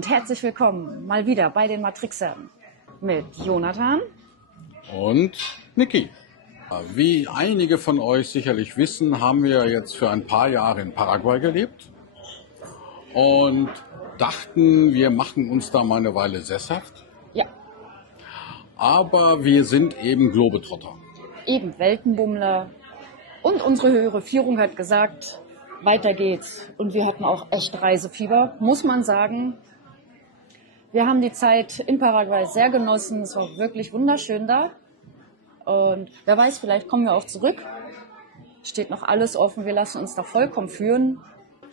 und herzlich willkommen mal wieder bei den Matrixern mit Jonathan und Niki. Wie einige von euch sicherlich wissen, haben wir jetzt für ein paar Jahre in Paraguay gelebt und dachten, wir machen uns da mal eine Weile sesshaft. Ja. Aber wir sind eben Globetrotter. Eben Weltenbummler. Und unsere höhere Führung hat gesagt, weiter geht's. Und wir hatten auch echt Reisefieber, muss man sagen. Wir haben die Zeit in Paraguay sehr genossen. Es war wirklich wunderschön da. Und wer weiß, vielleicht kommen wir auch zurück. Steht noch alles offen. Wir lassen uns da vollkommen führen.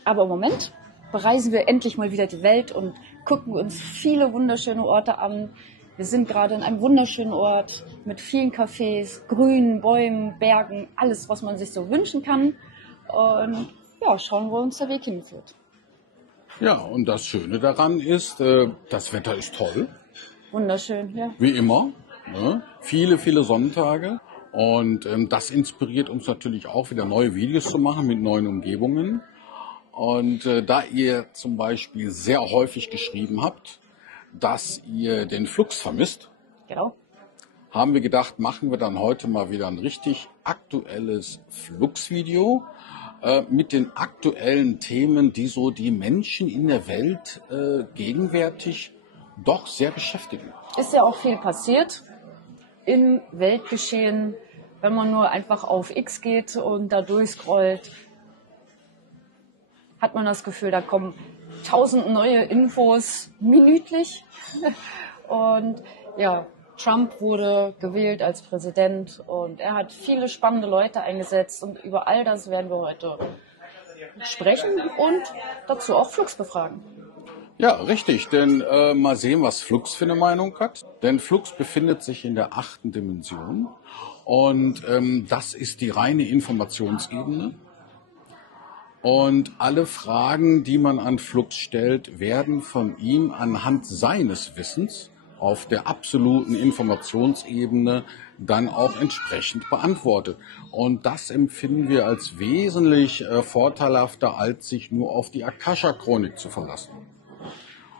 Aber im Moment bereisen wir endlich mal wieder die Welt und gucken uns viele wunderschöne Orte an. Wir sind gerade in einem wunderschönen Ort mit vielen Cafés, Grünen, Bäumen, Bergen, alles, was man sich so wünschen kann. Und ja, schauen, wo uns der Weg hinführt. Ja, und das Schöne daran ist, das Wetter ist toll. Wunderschön, ja. Wie immer. Ne? Viele, viele Sonnentage. Und das inspiriert uns natürlich auch, wieder neue Videos zu machen mit neuen Umgebungen. Und da ihr zum Beispiel sehr häufig geschrieben habt, dass ihr den Flux vermisst, Genau. haben wir gedacht, machen wir dann heute mal wieder ein richtig aktuelles Flux-Video mit den aktuellen Themen, die so die Menschen in der Welt gegenwärtig doch sehr beschäftigen. Ist ja auch viel passiert im Weltgeschehen, wenn man nur einfach auf X geht und da durchscrollt, hat man das Gefühl, da kommen 1000 neue Infos minütlich. Und ja, Trump wurde gewählt als Präsident und er hat viele spannende Leute eingesetzt und über all das werden wir heute sprechen und dazu auch Flux befragen. Ja, richtig, denn mal sehen, was Flux für eine Meinung hat. Denn Flux befindet sich in der 8. Dimension und das ist die reine Informationsebene. Und alle Fragen, die man an Flux stellt, werden von ihm anhand seines Wissens auf der absoluten Informationsebene dann auch entsprechend beantwortet. Und das empfinden wir als wesentlich vorteilhafter, als sich nur auf die Akasha-Chronik zu verlassen.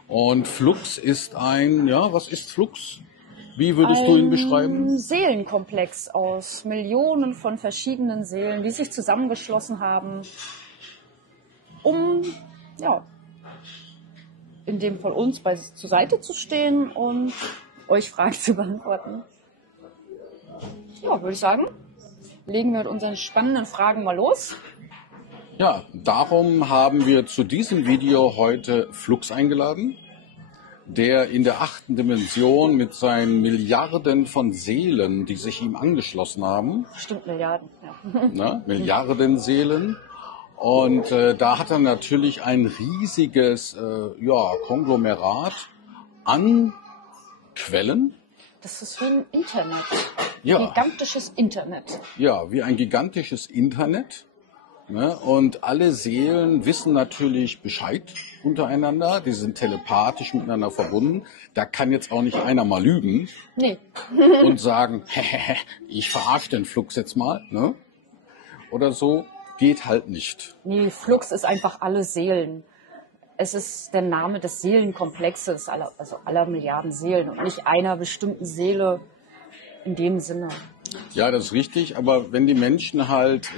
Und Flux ist was ist Flux? Wie würdest du ihn beschreiben? Ein Seelenkomplex aus Millionen von verschiedenen Seelen, die sich zusammengeschlossen haben, um, in dem Fall uns zur Seite zu stehen und euch Fragen zu beantworten. Ja, würde ich sagen, legen wir mit unseren spannenden Fragen mal los. Ja, darum haben wir zu diesem Video heute Flux eingeladen, der in der 8. Dimension mit seinen Milliarden von Seelen, die sich ihm angeschlossen haben. Stimmt, Milliarden, ja. Milliarden Seelen. Und da hat er natürlich ein riesiges Konglomerat an Quellen. Das ist wie ein Internet. Ja. Gigantisches Internet. Ja, wie ein gigantisches Internet. Ne? Und alle Seelen wissen natürlich Bescheid untereinander. Die sind telepathisch miteinander verbunden. Da kann jetzt auch nicht einer mal lügen. Nee. Und sagen, ich verarsche den Flux jetzt mal. Ne? Oder so. Geht halt nicht. Nee, Flux ist einfach alle Seelen. Es ist der Name des Seelenkomplexes, aller Milliarden Seelen und nicht einer bestimmten Seele in dem Sinne. Ja, das ist richtig, aber wenn die Menschen halt,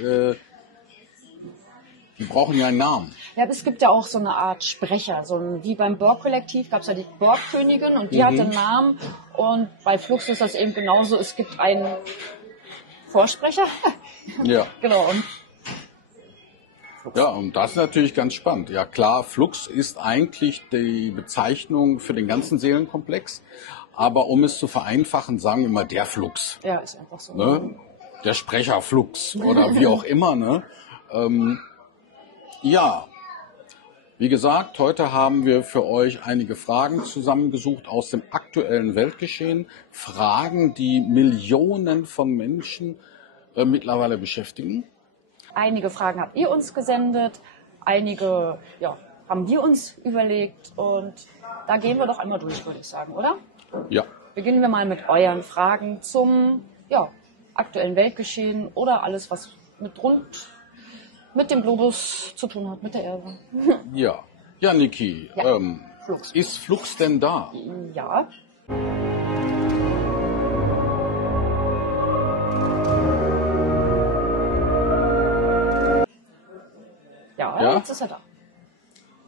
die brauchen ja einen Namen. Ja, aber es gibt ja auch so eine Art Sprecher, wie beim Borg-Kollektiv gab es ja die Borg-Königin und die hatte einen Namen und bei Flux ist das eben genauso, es gibt einen Vorsprecher. Ja. Genau. Ja, und das ist natürlich ganz spannend. Ja klar, Flux ist eigentlich die Bezeichnung für den ganzen Seelenkomplex, aber um es zu vereinfachen, sagen wir mal der Flux. Ja, ist einfach so. Ne? Der Sprecher Flux oder wie auch immer. Ne? Wie gesagt, heute haben wir für euch einige Fragen zusammengesucht aus dem aktuellen Weltgeschehen. Fragen, die Millionen von Menschen mittlerweile beschäftigen. Einige Fragen habt ihr uns gesendet, einige haben wir uns überlegt und da gehen wir doch einmal durch, würde ich sagen, oder? Ja. Beginnen wir mal mit euren Fragen zum aktuellen Weltgeschehen oder alles, was mit dem Globus zu tun hat, mit der Erde. Ja, Niki, Ja. Flux. Ist Flux denn da? Ja. Ja, jetzt ist er da.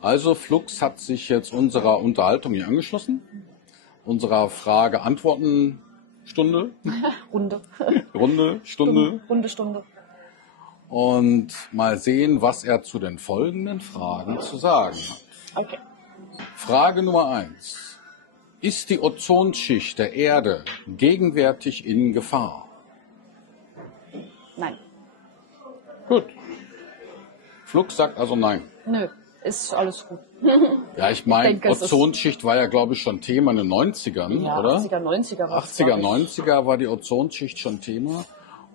Also Flux hat sich jetzt unserer Unterhaltung hier angeschlossen, unserer Frage-Antworten-Stunde. Runde. Stunde. Und mal sehen, was er zu den folgenden Fragen zu sagen hat. Okay. Frage Nummer 1. Ist die Ozonschicht der Erde gegenwärtig in Gefahr? Nein. Gut. Flux sagt also nein. Nö, ist alles gut. Ja, ich meine, Ozonschicht war ja, glaube ich, schon Thema in den 90ern, ja, oder? 80er, 90er war 80er, 90er war die Ozonschicht schon Thema.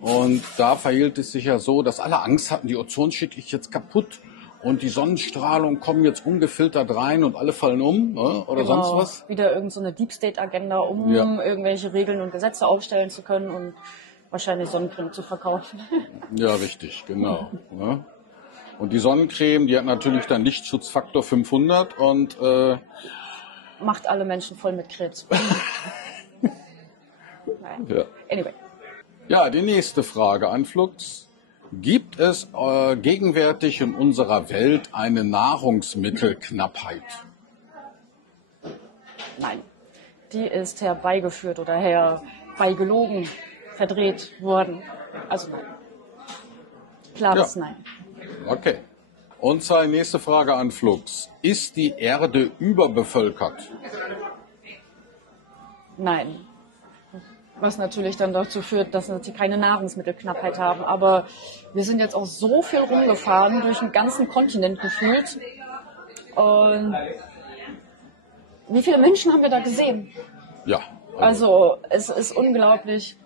Und da verhielt es sich ja so, dass alle Angst hatten, die Ozonschicht ist jetzt kaputt und die Sonnenstrahlung kommen jetzt ungefiltert rein und alle fallen um, ne? Oder genau, sonst was. Wieder irgend so eine Deep State Agenda, um irgendwelche Regeln und Gesetze aufstellen zu können und wahrscheinlich Sonnencreme zu verkaufen. Ja, richtig, genau. Ne? Und die Sonnencreme, die hat natürlich dann Lichtschutzfaktor 500 und macht alle Menschen voll mit Krebs. Nein. Ja. Anyway. Ja, die nächste Frage an Flux. Gibt es gegenwärtig in unserer Welt eine Nahrungsmittelknappheit? Nein. Die ist herbeigeführt oder herbeigelogen, verdreht worden. Also nein. Klares Nein. Okay. Und zwar die nächste Frage an Flux. Ist die Erde überbevölkert? Nein. Was natürlich dann dazu führt, dass sie keine Nahrungsmittelknappheit haben. Aber wir sind jetzt auch so viel rumgefahren, durch den ganzen Kontinent gefühlt. Und wie viele Menschen haben wir da gesehen? Ja. Also es ist unglaublich.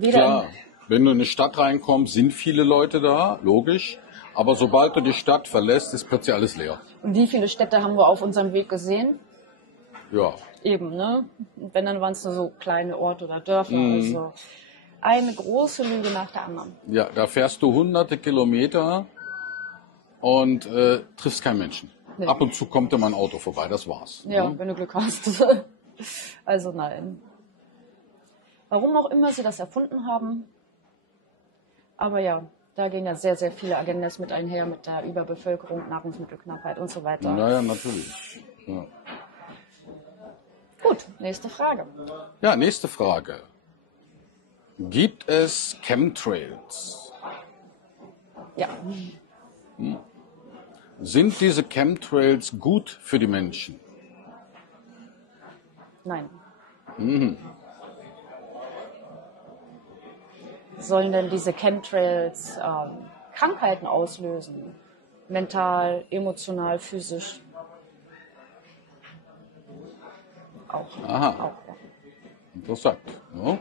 Klar, wenn du in eine Stadt reinkommst, sind viele Leute da, logisch. Aber sobald du die Stadt verlässt, ist plötzlich alles leer. Und wie viele Städte haben wir auf unserem Weg gesehen? Ja. Eben, ne? Und wenn, dann waren es nur so kleine Orte oder Dörfer. Also eine große Lüge nach der anderen. Ja, da fährst du hunderte Kilometer und triffst keinen Menschen. Nee. Ab und zu kommt dir mal ein Auto vorbei, das war's. Ja, ne? Wenn du Glück hast. Also nein. Warum auch immer sie das erfunden haben. Aber ja, da gehen ja sehr, sehr viele Agendas mit einher, mit der Überbevölkerung, Nahrungsmittelknappheit und so weiter. Naja, natürlich. Ja. Gut, nächste Frage. Ja, nächste Frage. Gibt es Chemtrails? Ja. Sind diese Chemtrails gut für die Menschen? Nein. Mhm. Sollen denn diese Chemtrails Krankheiten auslösen? Mental, emotional, physisch? Auch. Aha. Auch, ja. Interessant. Ja.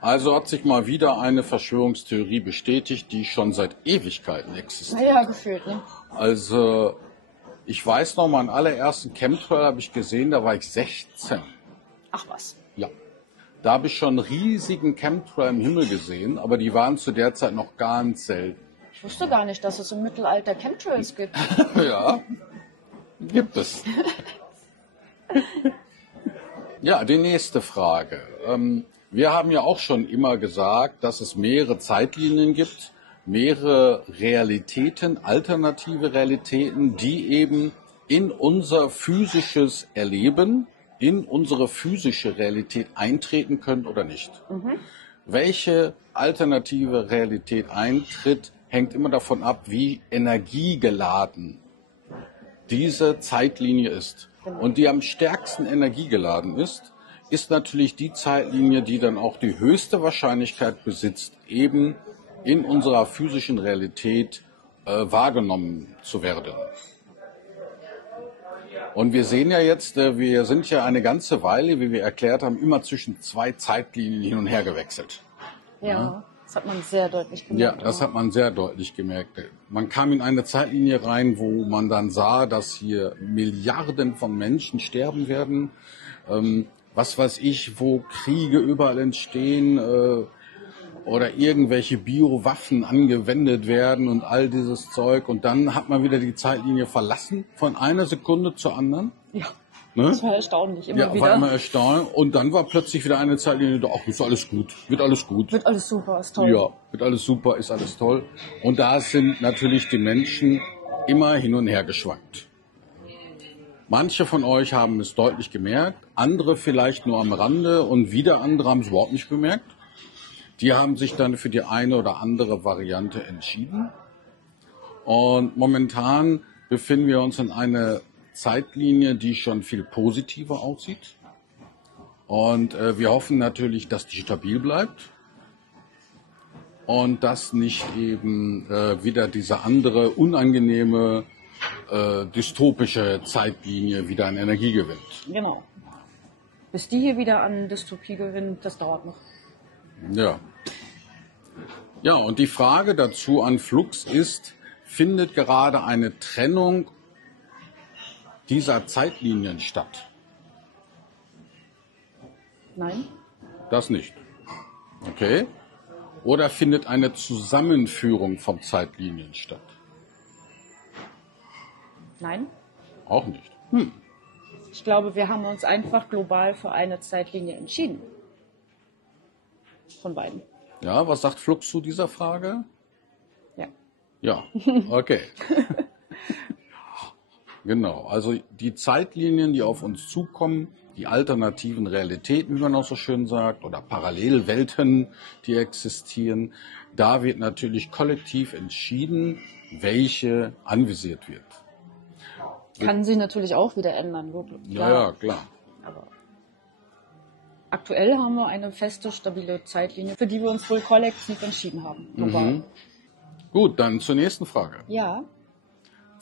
Also hat sich mal wieder eine Verschwörungstheorie bestätigt, die schon seit Ewigkeiten existiert. Ja, gefühlt, ne? Also, ich weiß noch, meinen allerersten Chemtrail habe ich gesehen, da war ich 16. Ach was. Ja. Da habe ich schon einen riesigen Chemtrail im Himmel gesehen, aber die waren zu der Zeit noch ganz selten. Ich wusste gar nicht, dass es im Mittelalter Chemtrails gibt. Ja, gibt es. Ja, die nächste Frage. Wir haben ja auch schon immer gesagt, dass es mehrere Zeitlinien gibt, mehrere Realitäten, alternative Realitäten, die eben in unser physisches Erleben, in unsere physische Realität eintreten können oder nicht. Welche alternative Realität eintritt, hängt immer davon ab, wie energiegeladen diese Zeitlinie ist. Und die am stärksten energiegeladen ist, ist natürlich die Zeitlinie, die dann auch die höchste Wahrscheinlichkeit besitzt, eben in unserer physischen Realität wahrgenommen zu werden. Und wir sehen ja jetzt, wir sind ja eine ganze Weile, wie wir erklärt haben, immer zwischen zwei Zeitlinien hin und her gewechselt. Ja, das hat man sehr deutlich gemerkt. Ja, das hat man sehr deutlich gemerkt. Man kam in eine Zeitlinie rein, wo man dann sah, dass hier Milliarden von Menschen sterben werden. Was weiß ich, wo Kriege überall entstehen oder irgendwelche Biowaffen angewendet werden und all dieses Zeug. Und dann hat man wieder die Zeitlinie verlassen, von einer Sekunde zur anderen. Ja. Ne? Das war erstaunlich, immer Ja, wieder. war immer erstaunlich. Und dann war plötzlich wieder eine Zeitlinie, ach, ist alles gut, wird alles gut. Wird alles super, ist toll. Ja, wird alles super, ist alles toll. Und da sind natürlich die Menschen immer hin und her geschwankt. Manche von euch haben es deutlich gemerkt, andere vielleicht nur am Rande und wieder andere haben es überhaupt nicht bemerkt. Die haben sich dann für die eine oder andere Variante entschieden. Und momentan befinden wir uns in einer Zeitlinie, die schon viel positiver aussieht. Und wir hoffen natürlich, dass die stabil bleibt und dass nicht eben wieder diese andere unangenehme, dystopische Zeitlinie wieder an Energie gewinnt. Genau. Bis die hier wieder an Dystopie gewinnt, das dauert noch. Ja. Ja, und die Frage dazu an Flux ist, findet gerade eine Trennung dieser Zeitlinien statt? Nein? Das nicht. Okay. Oder findet eine Zusammenführung von Zeitlinien statt? Nein? Auch nicht. Ich glaube, wir haben uns einfach global für eine Zeitlinie entschieden. Von beiden. Ja, was sagt Flux zu dieser Frage? Ja. Ja, okay. Genau, also die Zeitlinien, die auf uns zukommen, die alternativen Realitäten, wie man auch so schön sagt, oder Parallelwelten, die existieren, da wird natürlich kollektiv entschieden, welche anvisiert wird. Kann sich natürlich auch wieder ändern. Ja, klar. Aber aktuell haben wir eine feste, stabile Zeitlinie, für die wir uns wohl kollektiv entschieden haben. Global. Gut, dann zur nächsten Frage. Ja.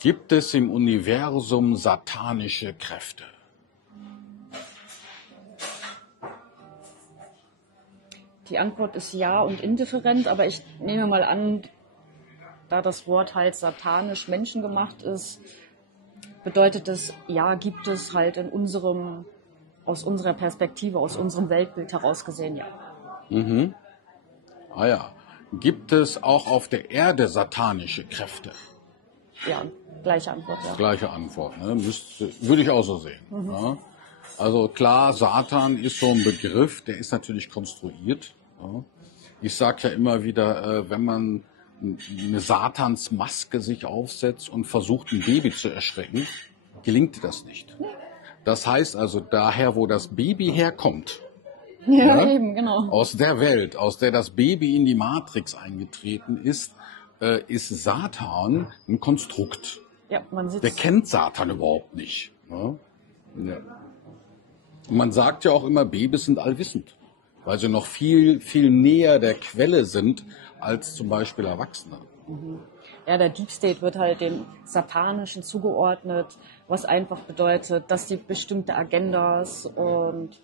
Gibt es im Universum satanische Kräfte? Die Antwort ist ja und indifferent, aber ich nehme mal an, da das Wort halt satanisch menschengemacht ist, bedeutet es, ja, gibt es halt aus unserer Perspektive, aus unserem Weltbild heraus gesehen, ja. Ah ja. Gibt es auch auf der Erde satanische Kräfte? Ja, gleiche Antwort, ja. Gleiche Antwort, ne? Würde ich auch so sehen. Ja? Also klar, Satan ist so ein Begriff, der ist natürlich konstruiert. Ja? Ich sage ja immer wieder, wenn man eine Satansmaske sich aufsetzt und versucht, ein Baby zu erschrecken, gelingt das nicht. Das heißt also, daher, wo das Baby herkommt, Ja, eben, genau. aus der Welt, aus der das Baby in die Matrix eingetreten ist Satan ein Konstrukt. Ja, man Der sitzt. kennt Satan überhaupt nicht. Ne? Ja. Und man sagt ja auch immer, Babys sind allwissend, weil sie noch viel, viel näher der Quelle sind als zum Beispiel Erwachsene. Ja, der Deep State wird halt dem Satanischen zugeordnet, was einfach bedeutet, dass die bestimmte Agendas und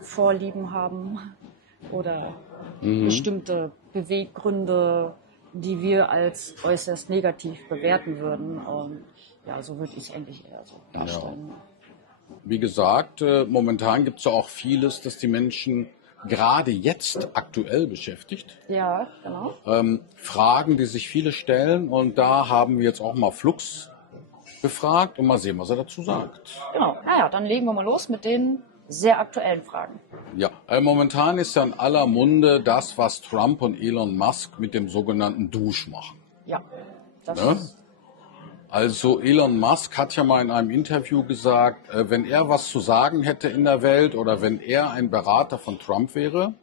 Vorlieben haben oder bestimmte Beweggründe, die wir als äußerst negativ bewerten würden. Und ja, so würde ich es eigentlich eher so darstellen. Ja. Wie gesagt, momentan gibt es ja auch vieles, das die Menschen gerade jetzt aktuell beschäftigt. Ja, genau. Fragen, die sich viele stellen. Und da haben wir jetzt auch mal Flux befragt und mal sehen, was er dazu sagt. Genau. Naja, dann legen wir mal los mit den sehr aktuellen Fragen. Ja, momentan ist ja in aller Munde das, was Trump und Elon Musk mit dem sogenannten DOGE machen. Ja, das Ne? ist... Also Elon Musk hat ja mal in einem Interview gesagt, wenn er was zu sagen hätte in der Welt oder wenn er ein Berater von Trump wäre,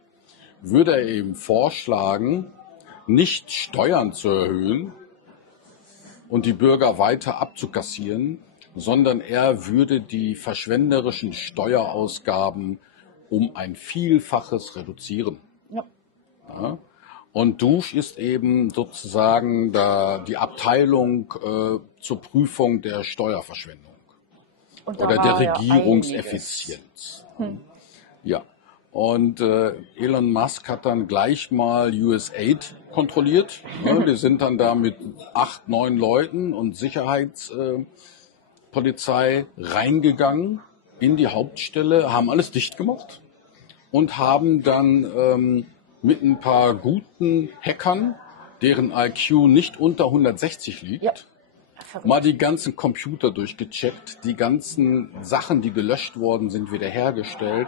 würde er ihm vorschlagen, nicht Steuern zu erhöhen und die Bürger weiter abzukassieren, sondern er würde die verschwenderischen Steuerausgaben um ein Vielfaches reduzieren. Ja. Ja? Und DOGE ist eben sozusagen die Abteilung zur Prüfung der Steuerverschwendung Und da oder war der ja Regierungseffizienz. Ja. Und Elon Musk hat dann gleich mal USAID kontrolliert. Ne? Die sind dann da mit 8, 9 Leuten und Sicherheitspolizei reingegangen in die Hauptstelle, haben alles dicht gemacht und haben dann mit ein paar guten Hackern, deren IQ nicht unter 160 liegt, Ja. mal die ganzen Computer durchgecheckt, die ganzen Sachen, die gelöscht worden sind, wiederhergestellt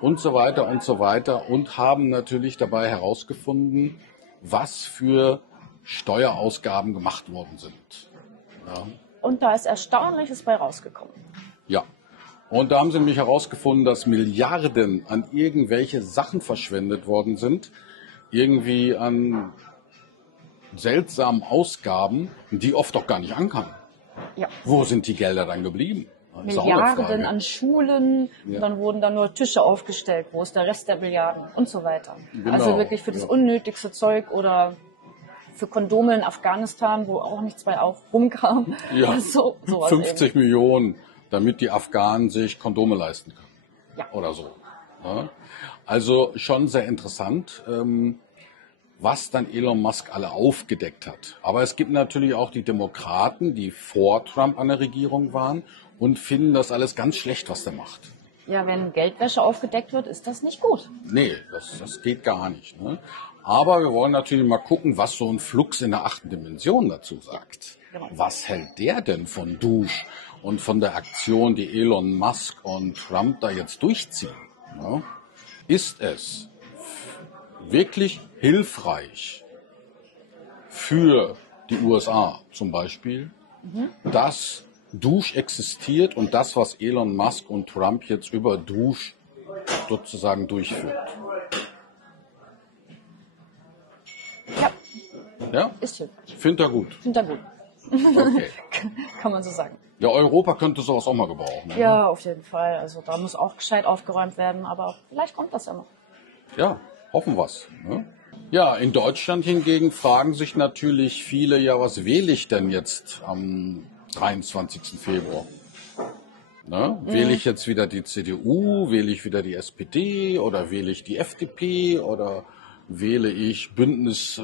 und so weiter und haben natürlich dabei herausgefunden, was für Steuerausgaben gemacht worden sind. Ja. Und da ist Erstaunliches bei rausgekommen. Ja. Und da haben sie nämlich herausgefunden, dass Milliarden an irgendwelche Sachen verschwendet worden sind, irgendwie an seltsamen Ausgaben, die oft auch gar nicht ankamen. Ja. Wo sind die Gelder dann geblieben? Das ist auch eine Milliarden Frage. an Schulen, Ja. dann wurden da nur Tische aufgestellt, wo ist der Rest der Milliarden und so weiter. Genau, Also wirklich für das ja. unnötigste Zeug oder für Kondome in Afghanistan, wo auch nichts bei auch rumkam. Ja, Also, sowas 50 Millionen, damit die Afghanen sich Kondome leisten können. Ja. Oder so. Ja. Also schon sehr interessant, was dann Elon Musk alle aufgedeckt hat. Aber es gibt natürlich auch die Demokraten, die vor Trump an der Regierung waren und finden das alles ganz schlecht, was der macht. Ja, wenn Geldwäsche aufgedeckt wird, ist das nicht gut. Nee, das geht gar nicht. Ne? Aber wir wollen natürlich mal gucken, was so ein Flux in der 8. Dimension dazu sagt. Genau. Was hält der denn von DOGE und von der Aktion, die Elon Musk und Trump da jetzt durchziehen? Ja? Ist es wirklich hilfreich für die USA zum Beispiel, dass DOGE existiert und das, was Elon Musk und Trump jetzt über DOGE sozusagen durchführt? Ja, Ja? ist hilfreich. Findet er gut. Sind da gut. Okay. Kann man so sagen. Ja, Europa könnte sowas auch mal gebrauchen. Ne? Ja, auf jeden Fall. Also da muss auch gescheit aufgeräumt werden, aber vielleicht kommt das ja noch. Ja, hoffen wir's. Ne? Ja, in Deutschland hingegen fragen sich natürlich viele, ja, was wähle ich denn jetzt am 23. Februar? Ne? Wähle ich jetzt wieder die CDU, wähle ich wieder die SPD oder wähle ich die FDP oder wähle ich Bündnis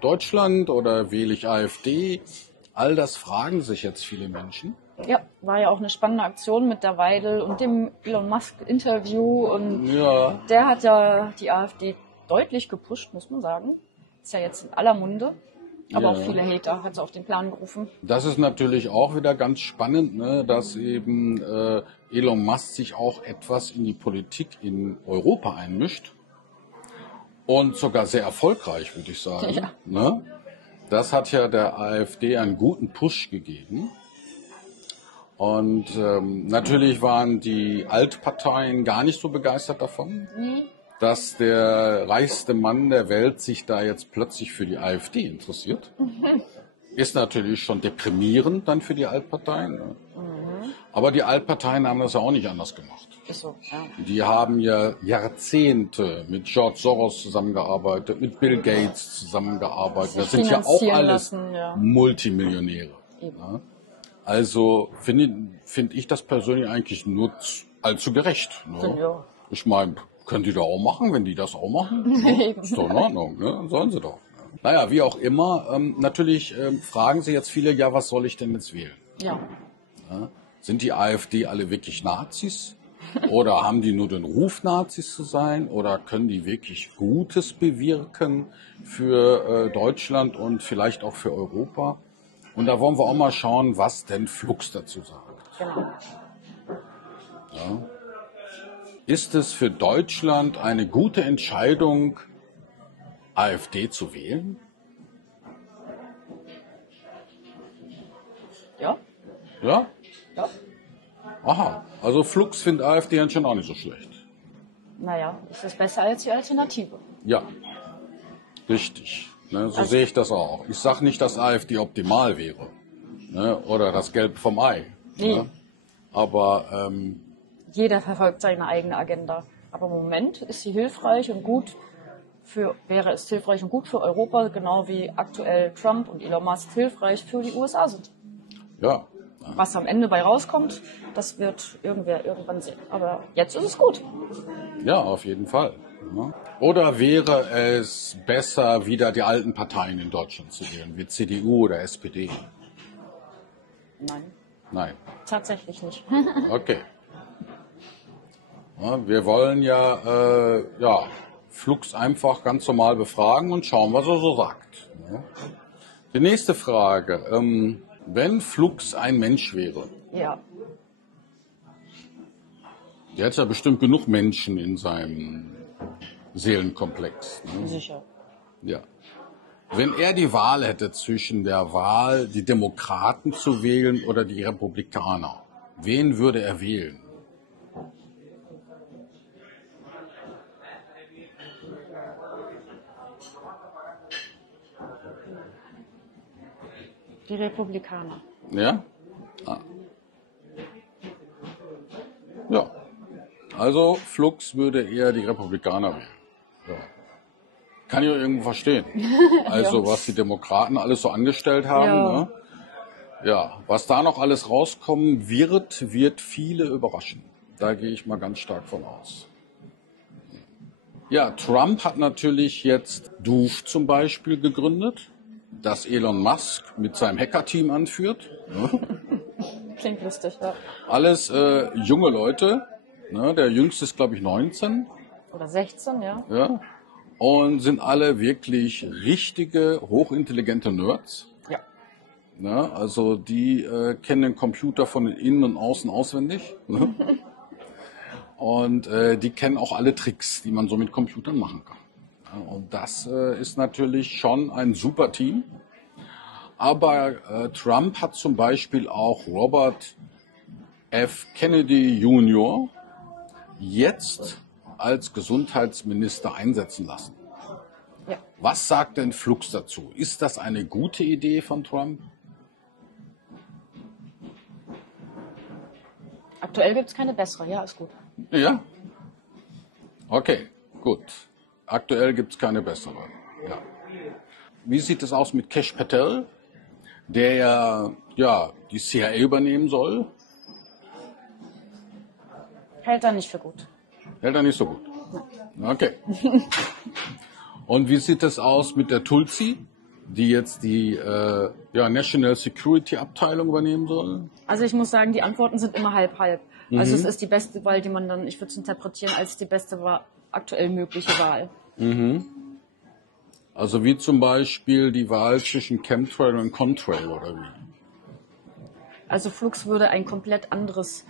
Deutschland oder wähle ich AfD? All das fragen sich jetzt viele Menschen. Ja, war ja auch eine spannende Aktion mit der Weidel und dem Elon Musk Interview und Ja, der hat ja die AfD deutlich gepusht, muss man sagen. Ist ja jetzt in aller Munde. Aber Ja. auch viele Hater hat es auf den Plan gerufen. das ist natürlich auch wieder ganz spannend, ne, dass eben Elon Musk sich auch etwas in die Politik in Europa einmischt. Und sogar sehr erfolgreich, würde ich sagen. Ja. Ne? Das hat ja der AfD einen guten Push gegeben. Und natürlich waren die Altparteien gar nicht so begeistert davon, dass der reichste Mann der Welt sich da jetzt plötzlich für die AfD interessiert. Ist natürlich schon deprimierend dann für die Altparteien. Ne? Aber die Altparteien haben das ja auch nicht anders gemacht. Ist so, ja. Die haben ja Jahrzehnte mit George Soros zusammengearbeitet, mit Bill Gates zusammengearbeitet. Das sind ja auch finanzieren alles lassen, ja. Multimillionäre. Eben. Ja? Also find ich das persönlich eigentlich nur allzu gerecht. Ne? Ja. Ich meine, können die da auch machen, wenn die das auch machen? Ja, ist doch in Ordnung, ne? Sollen sie doch. Naja, wie auch immer, natürlich fragen sich jetzt viele, ja, was soll ich denn jetzt wählen? Ja. Sind die AfD alle wirklich Nazis? Oder haben die nur den Ruf, Nazis zu sein? Oder können die wirklich Gutes bewirken für Deutschland und vielleicht auch für Europa? Und da wollen wir auch mal schauen, was denn Flux dazu sagt. Genau. Ja. Ist es für Deutschland eine gute Entscheidung, AfD zu wählen? Ja. Ja? Ja. Aha, also Flux findet AfD anscheinend auch nicht so schlecht. Naja, es ist besser als die Alternative. Ja, richtig. Ne, so sehe ich das auch. Ich sage nicht, dass AfD optimal wäre. Ne, oder das Gelb vom Ei. Nee. Ne, aber Jeder verfolgt seine eigene Agenda. Aber im Moment ist sie hilfreich und gut wäre es hilfreich und gut für Europa, genau wie aktuell Trump und Elon Musk hilfreich für die USA sind. ja, Was am Ende bei rauskommt, das wird irgendwer irgendwann sehen. Aber jetzt ist es gut. ja, auf jeden Fall. Ne. Oder wäre es besser, wieder die alten Parteien in Deutschland zu wählen, wie CDU oder SPD? Nein, Nein. tatsächlich nicht. Okay. Ja, wir wollen ja, Flux einfach ganz normal befragen und schauen, was er so sagt. Ja. Die nächste Frage. Wenn Flux ein Mensch wäre, Ja. der hat ja bestimmt genug Menschen in seinem Seelenkomplex. Ne? Sicher. Ja. Wenn er die Wahl hätte zwischen der Wahl, die Demokraten zu wählen oder die Republikaner, wen würde er wählen? Die Republikaner. Ja? Ah. Ja. Also Flux würde eher die Republikaner wählen. Ja. Kann ich auch irgendwo verstehen. Also was die Demokraten alles so angestellt haben. Ja. Ne? Ja, was da noch alles rauskommen wird viele überraschen. Da gehe ich mal ganz stark von aus. Ja, Trump hat natürlich jetzt DOGE zum Beispiel gegründet, das Elon Musk mit seinem Hacker-Team anführt. Klingt lustig, ja. Alles junge Leute. Ne? Der jüngste ist, glaube ich, 19. Oder 16, ja. Ja. Und sind alle wirklich richtige, hochintelligente Nerds. Ja. Ne? Also die kennen den Computer von innen und außen auswendig. Ne? Und die kennen auch alle Tricks, die man so mit Computern machen kann. Ja, und das ist natürlich schon ein super Team. Aber Trump hat zum Beispiel auch Robert F. Kennedy Jr. jetzt als Gesundheitsminister einsetzen lassen. Ja. Was sagt denn Flux dazu? Ist das eine gute Idee von Trump? Aktuell gibt es keine bessere, ja, ist gut. Ja? Okay, gut. Aktuell gibt es keine bessere. Ja. Wie sieht es aus mit Kesh Patel, der ja die CIA übernehmen soll? Hält er nicht für gut. Hält er nicht so gut. Okay. Und wie sieht es aus mit der Tulsi, die jetzt die National Security Abteilung übernehmen soll? Also ich muss sagen, die Antworten sind immer halb-halb. Also es ist die beste Wahl, die man dann, ich würde es interpretieren als die beste aktuell mögliche Wahl. Also wie zum Beispiel die Wahl zwischen Chemtrail und Contrail oder wie? Also Flux würde ein komplett anderes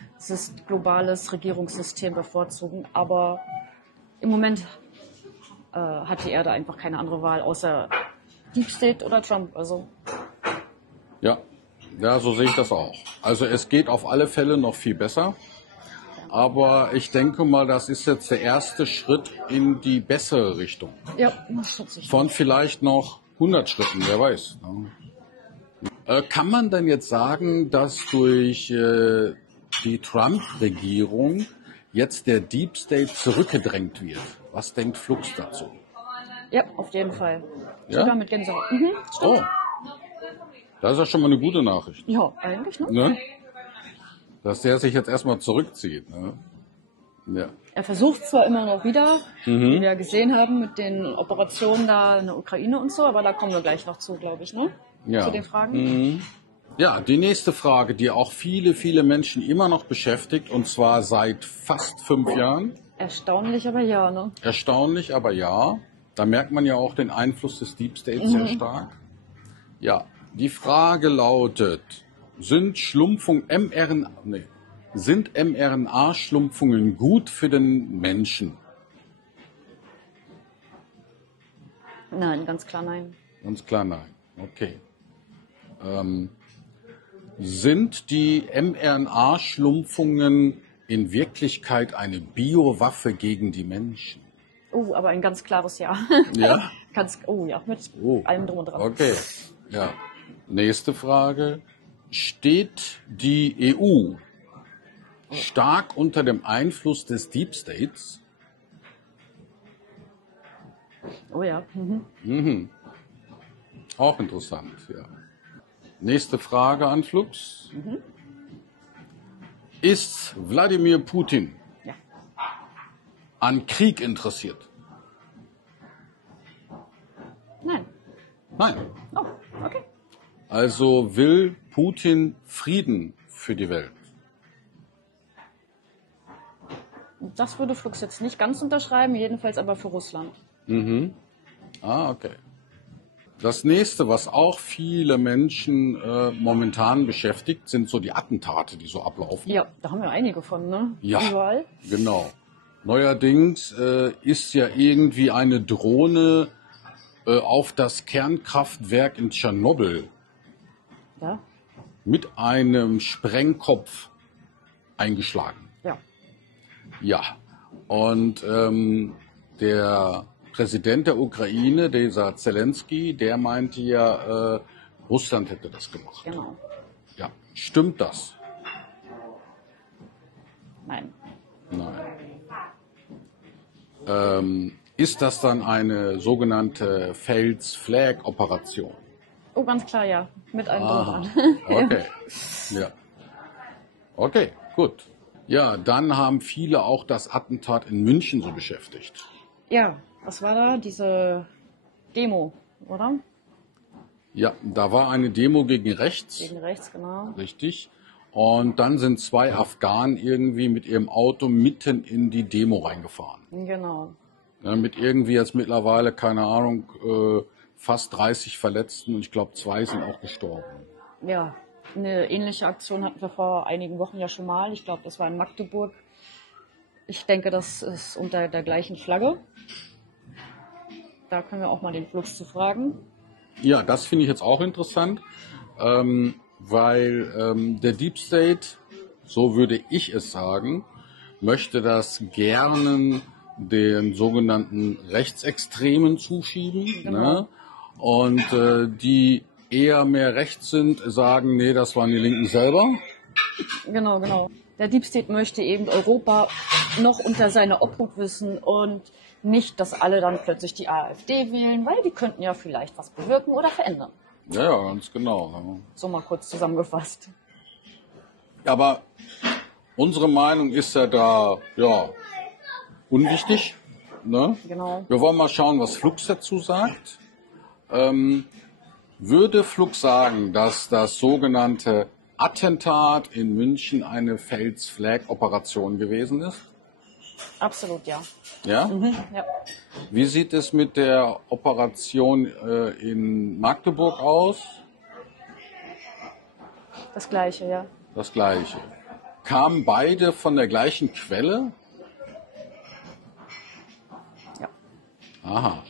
globales Regierungssystem bevorzugen, aber im Moment hat die Erde einfach keine andere Wahl, außer Deep State oder Trump. Also Ja, so sehe ich das auch. Also es geht auf alle Fälle noch viel besser. Aber ich denke mal, das ist jetzt der erste Schritt in die bessere Richtung. ja, das tut sich. Von vielleicht noch 100 Schritten, wer weiß. Ne? Kann man denn jetzt sagen, dass durch die Trump-Regierung jetzt der Deep State zurückgedrängt wird? Was denkt Flux dazu? Ja, auf jeden Fall. Ja? Sogar mit Gänsehaut. Stimmt. Oh, das ist ja schon mal eine gute Nachricht. Ja, eigentlich, ne? Ne? Dass der sich jetzt erstmal zurückzieht. Ne? Ja. Er versucht zwar immer noch wieder, wie wir gesehen haben, mit den Operationen da in der Ukraine und so, aber da kommen wir gleich noch zu, glaube ich, ne? Ja. Zu den Fragen. Ja, die nächste Frage, die auch viele Menschen immer noch beschäftigt, und zwar seit fast 5 Jahren. Erstaunlich, aber ja, ne? Erstaunlich, aber ja. Da merkt man ja auch den Einfluss des Deep States sehr stark. Ja, die Frage lautet, sind mRNA-Schlumpfungen gut für den Menschen? Nein, ganz klar nein. Ganz klar nein. Okay. Sind die mRNA-Schlumpfungen in Wirklichkeit eine Biowaffe gegen die Menschen? Oh, aber ein ganz klares Ja. Ja? Mit allem drum und dran. Okay. Ja. Nächste Frage. Steht die EU stark unter dem Einfluss des Deep States? Oh ja. Auch interessant, ja. Nächste Frage an Flux. Ist Wladimir Putin Ja. an Krieg interessiert? Nein. Nein. Oh, okay. Also will Putin Frieden für die Welt? Das würde Flux jetzt nicht ganz unterschreiben, jedenfalls aber für Russland. Ah, okay. Das nächste, was auch viele Menschen momentan beschäftigt, sind so die Attentate, die so ablaufen. Ja, da haben wir einige von, ne? Ja, Überall. genau. Neuerdings ist ja irgendwie eine Drohne auf das Kernkraftwerk in Tschernobyl Ja. mit einem Sprengkopf eingeschlagen. Ja. Ja, und der Präsident der Ukraine, dieser Zelensky, der meinte ja, Russland hätte das gemacht. Genau. Ja, stimmt das? Nein. Nein. Ist das dann eine sogenannte Failed-Flag-Operation? Oh, ganz klar, ja. Mit einem Aha. dran. Okay. Ja. Okay, gut. Ja, dann haben viele auch das Attentat in München so beschäftigt. Ja, was war da? Diese Demo, oder? Ja, da war eine Demo gegen rechts. Gegen rechts, genau. Richtig. Und dann sind 2 Afghanen irgendwie mit ihrem Auto mitten in die Demo reingefahren. Genau. Ja, mit irgendwie jetzt mittlerweile, keine Ahnung, fast 30 Verletzten und ich glaube 2 sind auch gestorben. Ja, eine ähnliche Aktion hatten wir vor einigen Wochen ja schon mal. Ich glaube, das war in Magdeburg. Ich denke, das ist unter der gleichen Flagge. Da können wir auch mal den Flux zu fragen. Ja, das finde ich jetzt auch interessant, weil der Deep State, so würde ich es sagen, möchte das gerne den sogenannten Rechtsextremen zuschieben. Genau. Ne? Und die eher mehr rechts sind, sagen, nee, das waren die Linken selber. Genau, genau. Der Deep State möchte eben Europa noch unter seine Obhut wissen und nicht, dass alle dann plötzlich die AfD wählen, weil die könnten ja vielleicht was bewirken oder verändern. Ja, ja, ganz genau. Ja. So mal kurz zusammengefasst. Aber unsere Meinung ist ja da, ja, unwichtig. Ne? Genau. Wir wollen mal schauen, was Flux dazu sagt. Würde Flux sagen, dass das sogenannte Attentat in München eine Failed-Flag-Operation gewesen ist? Absolut, ja. Ja? Ja. Wie sieht es mit der Operation in Magdeburg aus? Das Gleiche, ja. Das Gleiche. Kamen beide von der gleichen Quelle? Ja. Aha.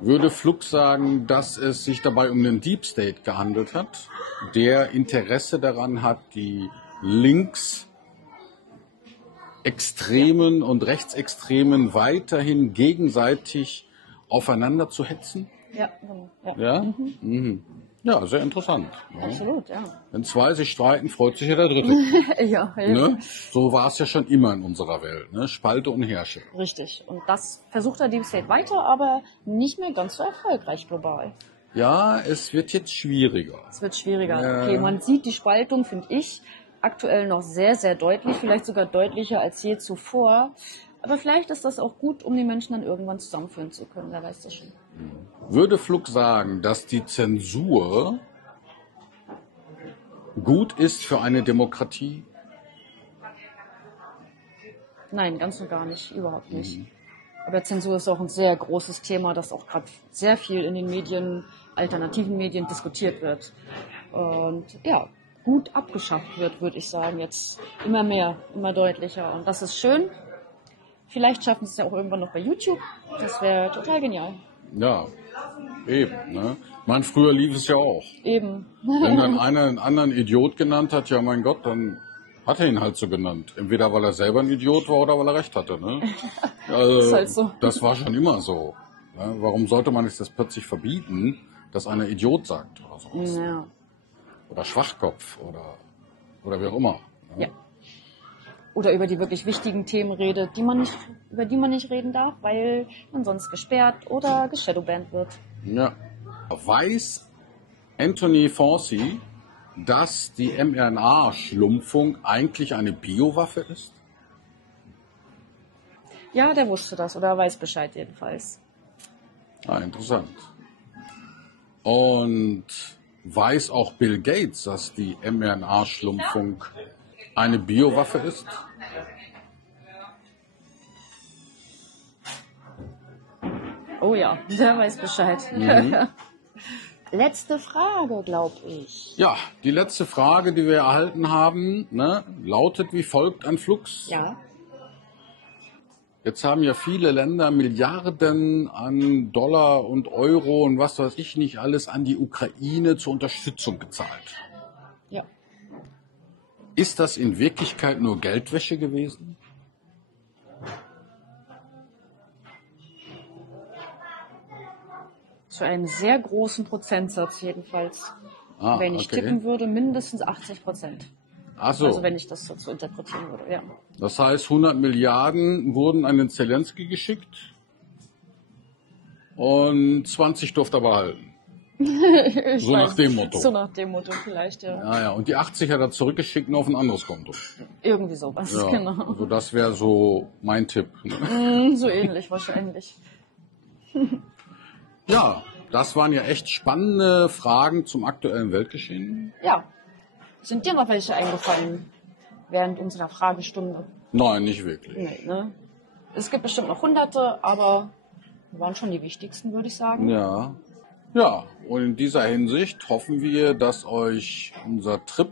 Würde Flux sagen, dass es sich dabei um den Deep State gehandelt hat, der Interesse daran hat, die Linksextremen und Rechtsextremen weiterhin gegenseitig aufeinander zu hetzen? Ja, genau. Ja. Ja? Mhm. Ja, sehr interessant. Ja. Absolut, ja. Wenn 2 sich streiten, freut sich ja der Dritte. Ja, Ne? So war es ja schon immer in unserer Welt. Ne? Spalte und herrsche. richtig. Und das versucht der Deep State weiter, aber nicht mehr ganz so erfolgreich global. Ja, es wird jetzt schwieriger. Es wird schwieriger. Ja. Okay, man sieht die Spaltung, finde ich, aktuell noch sehr, sehr deutlich, vielleicht sogar deutlicher als je zuvor. Aber vielleicht ist das auch gut, um die Menschen dann irgendwann zusammenführen zu können, wer weiß das schon. Würde Flux sagen, dass die Zensur gut ist für eine Demokratie? Nein, ganz und gar nicht, überhaupt nicht. Aber Zensur ist auch ein sehr großes Thema, das auch gerade sehr viel in den Medien, alternativen Medien diskutiert wird. Und ja, gut abgeschafft wird, würde ich sagen, jetzt immer mehr, immer deutlicher. Und das ist schön. Vielleicht schaffen sie es ja auch irgendwann noch bei YouTube. Das wäre total genial. Ja, eben. Ne? Ich meine, früher lief es ja auch. Eben. Wenn dann einer einen anderen Idiot genannt hat, ja mein Gott, dann hat er ihn halt so genannt. Entweder weil er selber ein Idiot war oder weil er recht hatte. Ne? Also, Ist halt so. Das war schon immer so. Ne? Warum sollte man es das plötzlich verbieten, dass einer Idiot sagt oder sowas? Ja. Oder Schwachkopf oder wie auch immer. Ne? Ja. Oder über die wirklich wichtigen Themen redet, über die man nicht reden darf, weil man sonst gesperrt oder geshadowbanned wird. Ja. Weiß Anthony Fauci, dass die mRNA-Schlumpfung eigentlich eine Biowaffe ist? Ja, der wusste das oder weiß Bescheid jedenfalls. Ah, interessant. Und weiß auch Bill Gates, dass die mRNA-Schlumpfung eine Biowaffe ist? Oh ja, der weiß Bescheid. Letzte Frage, glaube ich. Ja, die letzte Frage, die wir erhalten haben, ne, lautet wie folgt an Flux. Ja. Jetzt haben ja viele Länder Milliarden an Dollar und Euro und was weiß ich nicht alles an die Ukraine zur Unterstützung gezahlt. Ja. Ist das in Wirklichkeit nur Geldwäsche gewesen? Zu einem sehr großen Prozentsatz jedenfalls. Wenn ich okay. tippen würde, mindestens 80%. Ach so. Also wenn ich das so interpretieren würde, ja. Das heißt, 100 Milliarden wurden an den Zelensky geschickt und 20 durfte er behalten. So nach dem Motto. So nach dem Motto vielleicht, ja. Ja, und die 80 hat er zurückgeschickt und auf ein anderes Konto. Irgendwie sowas, Ja, genau. also das wäre so mein Tipp. Ne? So ähnlich wahrscheinlich. Ja, das waren ja echt spannende Fragen zum aktuellen Weltgeschehen. Ja. Sind dir noch welche eingefallen während unserer Fragestunde? Nein, nicht wirklich. Nee, ne? Es gibt bestimmt noch Hunderte, aber waren schon die wichtigsten, würde ich sagen. Ja. Ja, und in dieser Hinsicht hoffen wir, dass euch unser Trip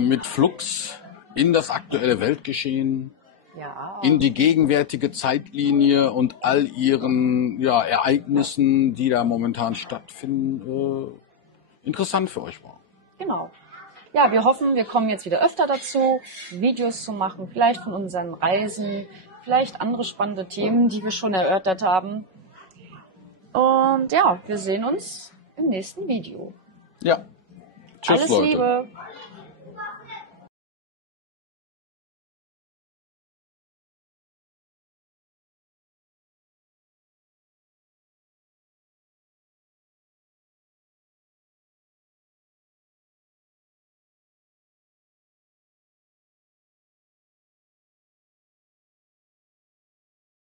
mit Flux in das aktuelle Weltgeschehen, Ja. in die gegenwärtige Zeitlinie und all ihren Ereignissen, die da momentan stattfinden, interessant für euch war. Genau. Ja, wir hoffen, wir kommen jetzt wieder öfter dazu, Videos zu machen, vielleicht von unseren Reisen, vielleicht andere spannende Themen, die wir schon erörtert haben. Und ja, wir sehen uns im nächsten Video. Ja. Tschüss, Alles Leute. Liebe.